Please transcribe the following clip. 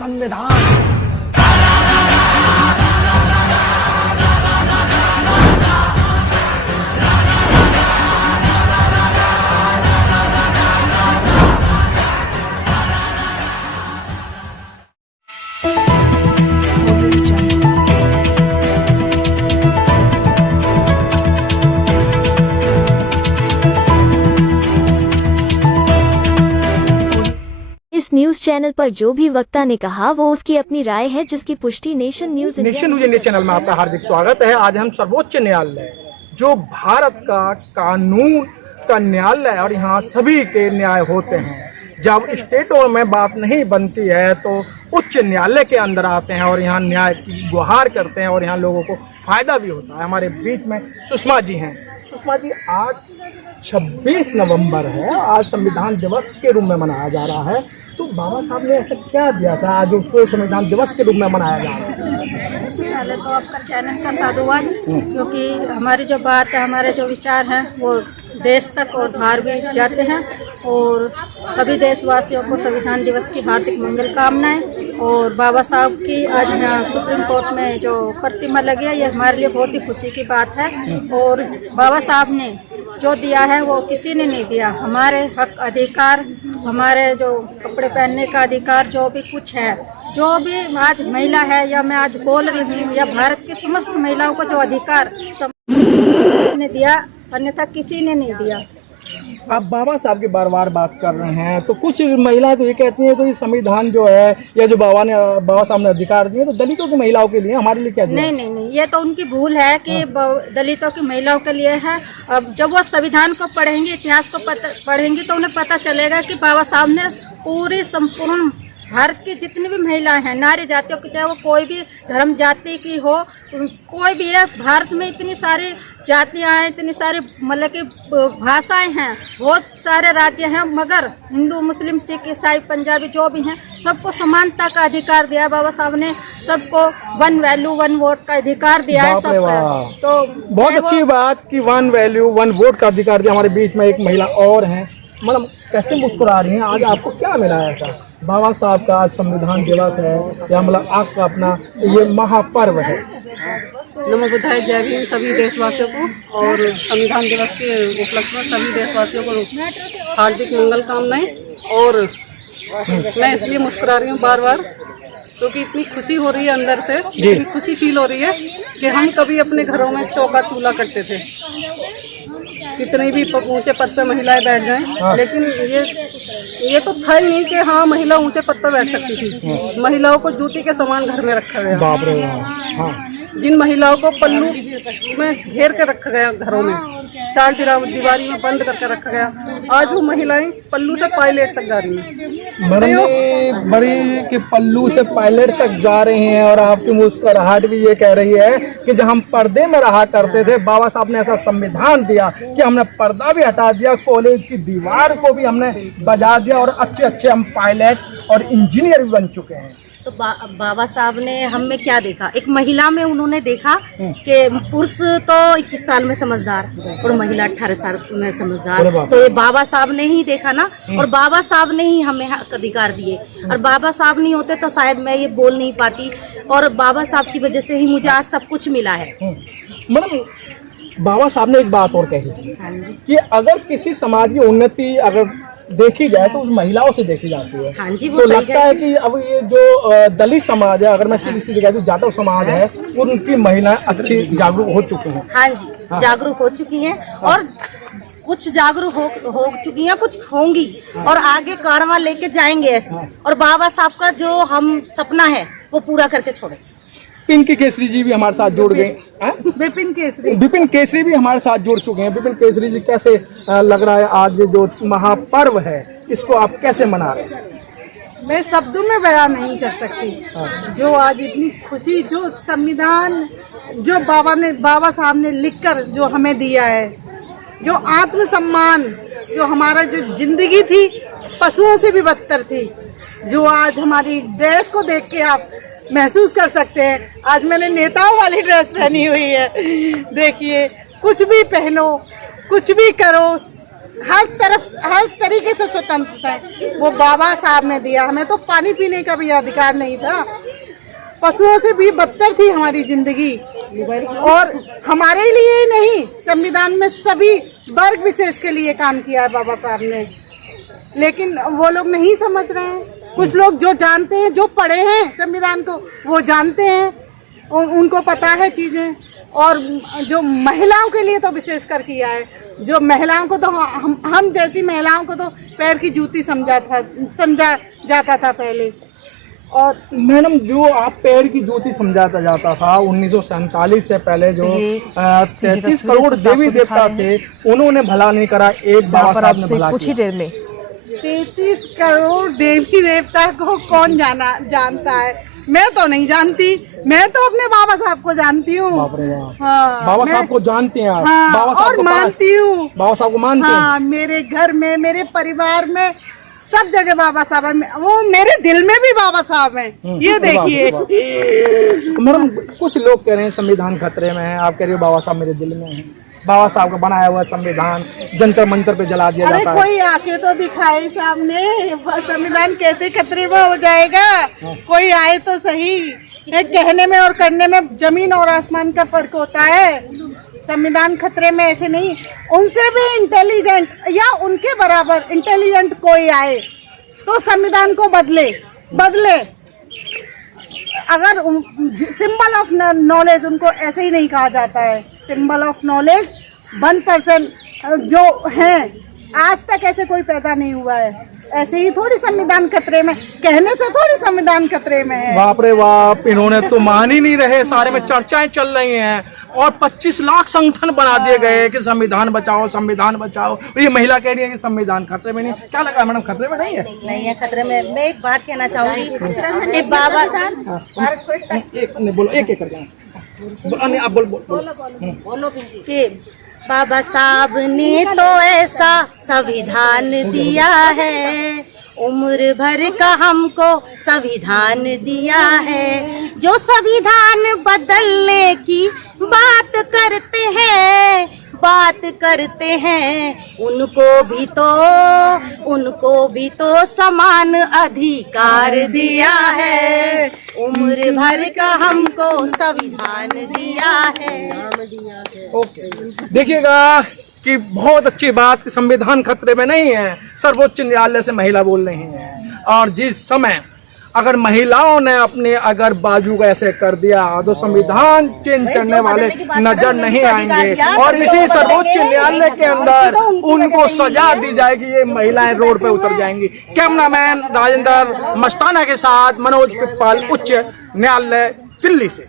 संविधान। इस news channel पर जो भी वक्ता ने कहा वो उसकी अपनी राय है, जिसकी पुष्टि नेशन न्यूज इंडिया चैनल में आपका हार्दिक स्वागत है। आज हम सर्वोच्च न्यायालय, जो भारत का कानून का न्यायालय और यहाँ सभी के न्याय होते हैं, जब स्टेटों में बात नहीं बनती है तो उच्च न्यायालय के अंदर आते हैं और यहाँ न्याय की गुहार करते हैं और यहाँ लोगों को फायदा भी होता है। हमारे बीच में सुषमा जी हैं। सुषमा जी, आज 26 नवंबर है, आज संविधान दिवस के रूप में मनाया जा रहा है, तो बाबा साहब ने ऐसा क्या दिया था आज उसको संविधान दिवस के रूप में मनाया जा रहा है? सबसे पहले तो आपका चैनल का साधुवाद, क्योंकि हमारी जो बात है, हमारे जो विचार हैं वो देश तक और बाहर भी जाते हैं, और सभी देशवासियों को संविधान दिवस की हार्दिक मंगल कामनाएं। और बाबा साहब की आज यहाँ सुप्रीम कोर्ट में जो प्रतिमा लगी है, ये हमारे लिए बहुत ही खुशी की बात है। और बाबा साहब ने जो दिया है वो किसी ने नहीं दिया। हमारे हक अधिकार, हमारे जो कपड़े पहनने का अधिकार, जो भी कुछ है, जो भी आज महिला है या मैं आज बोल रही हूँ, या भारत की समस्त महिलाओं को जो अधिकार ने दिया, अन्यथा किसी ने नहीं दिया। आप बाबा साहब की बार बार बात कर रहे हैं, तो कुछ महिलाएं तो ये कहती हैं तो ये संविधान जो है या जो बाबा साहब ने अधिकार दिए तो दलितों की महिलाओं के लिए, हमारे लिए क्या दिया? नहीं, ये तो उनकी भूल है कि दलितों की महिलाओं के लिए है। अब जब वो संविधान को पढ़ेंगी, इतिहास को पढ़ेंगी, तो उन्हें पता चलेगा कि बाबा साहब ने पूरी संपूर्ण भारत की जितनी भी महिलाएं हैं, नारी जातियों की, चाहे वो कोई भी धर्म जाति की हो, कोई भी है, भारत में इतनी सारी जातियां हैं, इतनी सारी मतलब की भाषाएं हैं, बहुत सारे राज्य हैं, मगर हिंदू, मुस्लिम, सिख, ईसाई, पंजाबी जो भी हैं, सबको समानता का अधिकार दिया है बाबा साहब ने। सबको वन वैल्यू वन वोट का अधिकार दिया है सबको। तो बहुत अच्छी बात कि वन वैल्यू वन वोट का अधिकार दिया। हमारे बीच में एक महिला और हैं। मैडम, कैसे मुस्कुरा रही हैं? आज आपको क्या मिला है? ऐसा बाबा साहब का आज संविधान दिवस है, या मतलब आपका अपना ये महापर्व है। नमो बुद्धाय, जय भीम सभी देशवासियों को, और संविधान दिवस के उपलक्ष्य में सभी देशवासियों को हार्दिक मंगल कामनाएं। और मैं इसलिए मुस्कुरा रही हूँ बार बार, क्योंकि इतनी खुशी हो रही है अंदर से, इतनी खुशी फील हो रही है कि हम कभी अपने घरों में चौका चूल्हा करते थे, कितने भी ऊंचे पद पर महिलाएं बैठ जाएं, लेकिन ये तो था ही नहीं कि हाँ महिला ऊंचे पद पर बैठ सकती थी। महिलाओं को जूती के समान घर में रखा गया। बाप रे, हाँ। जिन महिलाओं को पल्लू में घेर के रखा गया, घरों में चार दीवारी में बंद करके रखा गया, आज वो महिलाएं पल्लू से पायलट तक जा रही हैं। बड़ी कि पल्लू से पायलट तक जा रही हैं, और आपकी मुस्कुराहट भी ये कह रही है कि जब हम पर्दे में रहा करते थे, बाबा साहब ने ऐसा संविधान दिया कि हमने पर्दा भी हटा दिया, कॉलेज की दीवार को भी हमने बजा दिया, और अच्छे हम पायलट और इंजीनियर भी बन चुके हैं। तो बाबा साहब ने हम में क्या देखा? एक महिला में उन्होंने देखा कि पुरुष तो 21 साल में समझदार और महिला 18 साल में समझदार, तो ये बाबा साहब ने ही देखा ना। और बाबा साहब ने ही हमें हक अधिकार दिए, और बाबा साहब नहीं होते तो शायद मैं ये बोल नहीं पाती, और बाबा साहब की वजह से ही मुझे आज सब कुछ मिला है। मैडम, बाबा साहब ने एक बात और कही थी कि अगर किसी समाज की उन्नति अगर देखी जाए तो उस महिलाओं से देखी जाती है। हाँ जी, तो लगता है कि अब ये जो दलित समाज है, अगर मैं सीधी कहती हूँ जाटव समाज है, उनकी महिलाएं अच्छी जागरूक हो चुकी हैं। हाँ जी, जागरूक हो चुकी हैं, और कुछ जागरूक हो चुकी हैं, कुछ होंगी, और आगे कारवां लेके जाएंगे ऐसे। और बाबा साहब का जो हम सपना है वो पूरा करके छोड़े। पिंकी केसरी जी भी हमारे साथ जुड़ गए। विपिन केसरी भी हमारे साथ जुड़ चुके हैं। विपिन केसरी जी, कैसे लग रहा है आज जो महापर्व है, इसको आप कैसे मना रहे हैं? मैं शब्दों में बयान नहीं कर सकती। जो आज इतनी खुशी, जो संविधान जो बाबा साहब ने लिखकर जो हमें दिया है, जो आत्मसम्मान, जो हमारा जो जिंदगी थी पशुओं से भी बदतर थी, जो आज हमारी ड्रेस को देख के आप महसूस कर सकते हैं। आज मैंने नेताओं वाली ड्रेस पहनी हुई है। देखिए, कुछ भी पहनो, कुछ भी करो, हर तरफ हर तरीके से स्वतंत्र है, वो बाबा साहब ने दिया। हमें तो पानी पीने का भी अधिकार नहीं था, पशुओं से भी बदतर थी हमारी जिंदगी। और हमारे लिए ही नहीं, संविधान में सभी वर्ग विशेष के लिए काम किया है बाबा साहब ने, लेकिन वो लोग नहीं समझ रहे हैं। कुछ लोग जो जानते हैं, जो पढ़े हैं संविधान को, वो जानते हैं, उनको पता है चीजें। और जो महिलाओं के लिए तो विशेष कर किया है, जो महिलाओं को तो हम जैसी महिलाओं को तो पैर की जूती समझा जाता था पहले। और मैडम, जो आप पैर की जूती समझाता जाता था 1947 से पहले, जो 33 करोड़ देवी देवता थे, उन्होंने भला नहीं करा, एक बाबा साहब ने भला कुछ ही देर में 33 करोड़ देवी देवता को कौन जानता है? मैं तो नहीं जानती, मैं तो अपने बाबा साहब को जानती हूँ। हाँ, बाबा साहब को जानते हैं आप? हाँ, बाबा साहब और को मानती हूँ। बाबा साहब को मानते हैं? हाँ, मेरे घर में, मेरे परिवार में, सब जगह बाबा साहब है। वो मेरे दिल में भी बाबा साहब हैं। ये देखिए। मैडम, कुछ लोग कह रहे हैं संविधान खतरे में है, आप कह रहे हो बाबा साहब मेरे दिल में है। बाबा साहब का बनाया हुआ संविधान जंतर मंतर पे जला दिया जाता है। कोई आके तो दिखाए सामने, संविधान कैसे खतरे में हो जाएगा? कोई आए तो सही। कहने में और करने में जमीन और आसमान का फर्क होता है। संविधान खतरे में ऐसे नहीं, उनसे भी इंटेलिजेंट या उनके बराबर इंटेलिजेंट कोई आए तो संविधान को बदले। अगर सिंबल ऑफ नॉलेज उनको ऐसे ही नहीं कहा जाता है। सिंबल ऑफ नॉलेज 1% जो है, आज तक ऐसे कोई पैदा नहीं हुआ है। ऐसे ही थोड़ी संविधान खतरे में, कहने से थोड़ी संविधान खतरे में है। बाप रे बाप, इन्होंने तो मान ही नहीं रहे, सारे में चर्चाएं चल रही हैं और 25 लाख संगठन बना दिए गए कि संविधान बचाओ, संविधान बचाओ। ये महिला कह रही है कि संविधान खतरे में नहीं। क्या लगा मैडम, खतरे में नहीं है? नहीं है खतरे में। मैं एक बात कहना चाहूंगी, बाबा बोलो, एक करके आप बोलो कि बाबा साहब ने तो ऐसा संविधान दिया है, उम्र भर का हमको संविधान दिया है। जो संविधान बदलने की बात करते हैं उनको भी तो समान अधिकार दिया है। उम्र भर का हमको संविधान दिया है। ओके, देखिएगा कि बहुत अच्छी बात कि संविधान खतरे में नहीं है। सर्वोच्च न्यायालय से महिला बोल रही है, और जिस समय अगर महिलाओं ने अपने अगर बाजू को ऐसे कर दिया तो संविधान चेंज करने वाले नजर नहीं आएंगे, और इसी सर्वोच्च न्यायालय के अंदर उनको सजा दी जाएगी। ये महिलाएं रोड पे उतर जाएंगी। कैमरामैन राजेंद्र मस्ताना के साथ मनोज पिप्पल, उच्च न्यायालय, दिल्ली से।